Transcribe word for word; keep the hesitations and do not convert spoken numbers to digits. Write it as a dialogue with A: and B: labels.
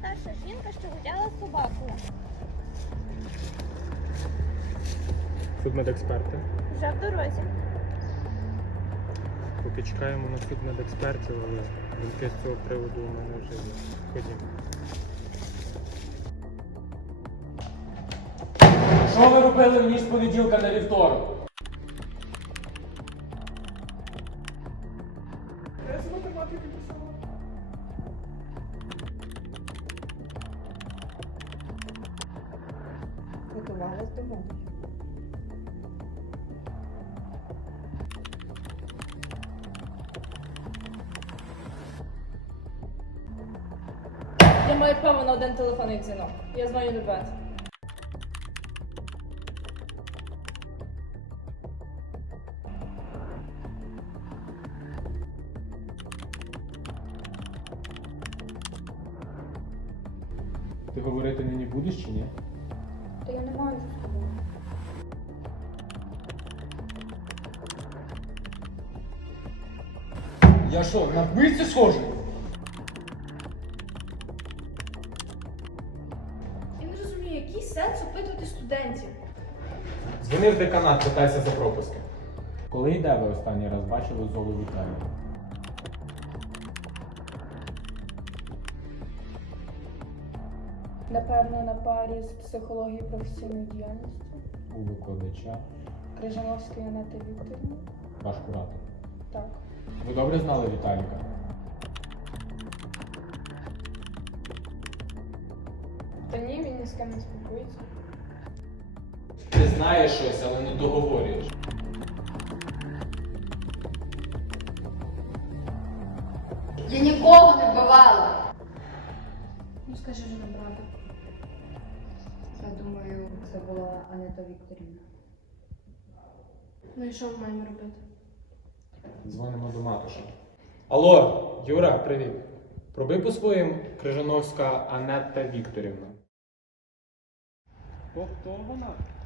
A: старша жінка, що гуляла з собакою.
B: Судмедексперти.
A: Вже в дорозі.
B: Поки чекаємо на судмедекспертів, але думки з цього приводу у мене вже є. Ходімо.
C: Що ви робили в ніч з понеділка на вівторок?
D: Я з математики писала.
E: Готувалась до гонки.
F: Я маю право на один телефонний дзвінок. Я дзвоню до Бет.
C: Ти говорити нині будеш чи ні?
E: Та я не маю з тобою.
C: Я що, на вбивцю схожий?
F: Я не розумію, який сенс опитувати студентів.
C: Дзвони в деканат, питайся за пропуски. Коли і де ви останній раз бачили Золу Віталію?
E: Напевно, на парі з психології професійної діяльності.
C: У викладача,
E: Крижановської Анети Вікторівни.
C: ваш куратор.
E: Так.
C: Ви добре знали Віталіка?
E: Та ні, він ні з ким не спілкується.
C: Ти знаєш щось, але не договорюєш.
G: Я нікого не вбивала.
F: Ну скажи вже нам правду.
G: Я думаю, це була Анета Вікторівна.
F: Ну і що ми маємо робити?
C: Дзвонимо до матуша. Алло, Юра, привіт. Пробий по своїм Крижановська Анетта Вікторівна.
B: Хто, хто вона?